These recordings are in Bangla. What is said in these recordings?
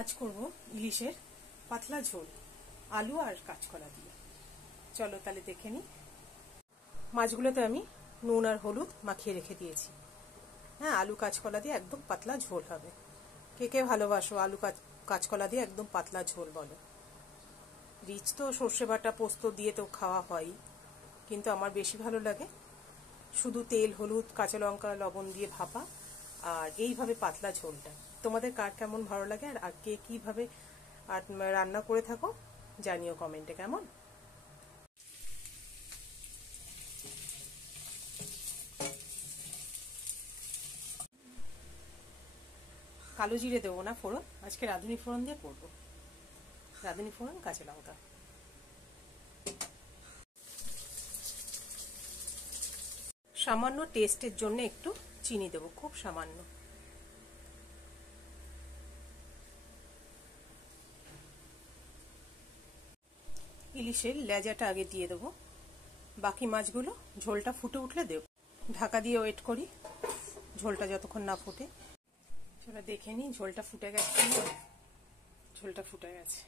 আজ করব ইলিশের পাতলা ঝোল আলু আর কাঁচকলা দিয়ে। চলো তাহলে দেখে নিই। মাছগুলোতে আমি নুন আর হলুদ মাখিয়ে রেখে দিয়েছি। হ্যাঁ, আলু কাঁচকলা দিয়ে একদম পাতলা ঝোল হবে। কে কে ভালোবাসো আলু কাঁচকলা দিয়ে একদম পাতলা ঝোল বলো। রিচ তো সর্ষে বাটা পোস্ত দিয়ে তো খাওয়া হয়, কিন্তু আমার বেশি ভালো লাগে শুধু তেল হলুদ কাঁচা লঙ্কা লবণ দিয়ে ভাপা আর এইভাবে পাতলা ঝোলটা। তোমাদের কার কেমন ভালো লাগে আর কে কিভাবে রান্না করে থাকো জানিও কমেন্টে। কেমন কালো জিরে দেবো না ফোড়ন, আজকে রাঁধুনি ফোড়ন দিয়ে করবো। রাঁধুনি ফোড়ন কাঁচা লঙ্কা। সামান্য টেস্টের জন্য একটু চিনি দেবো, খুব সামান্য। ইলিশের লেজাটা আগে দিয়ে দেবো, বাকি মাছগুলো ঝোলটা ফুটে উঠলে দেব। ঢাকা দিয়ে ওয়েট করি ঝোলটা যতক্ষণ না ফুটে। চলো দেখে নিই ঝোলটা ফুটে গেছে। ঝোলটা ফুটে গেছে।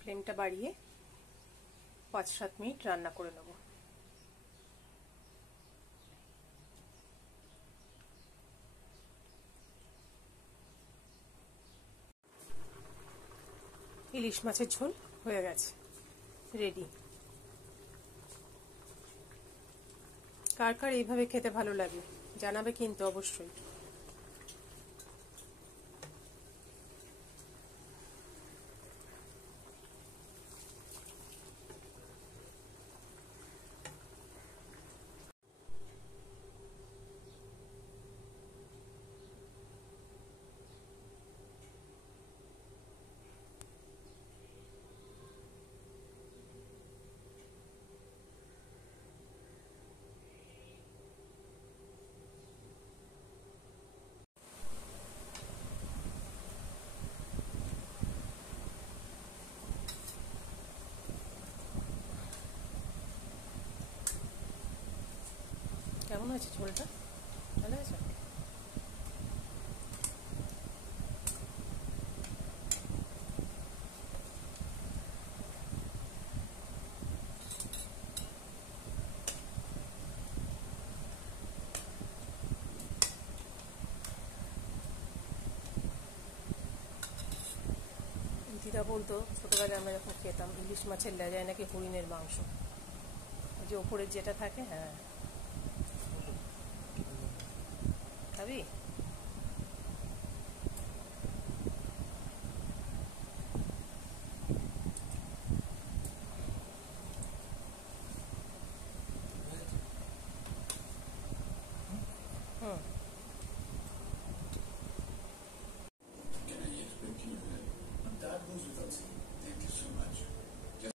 ফ্লেমটা বাড়িয়ে 5-7 মিনিট রান্না করে নেব। ইলিশ মাছের ঝোল হয়ে গেছে, রেডি। কার কার এইভাবে খেতে ভালো লাগে জানাবে কিন্তু অবশ্যই। কেমন আছে ঝোলটা? ভালো আছে। দিদা বলতো ছোটবেলায় আমরা যখন খেতাম ইলিশ মাছের লেজায় নাকি হরিণের মাংস, যে ওপরের যেটা থাকে। হ্যাঁ, খাবি?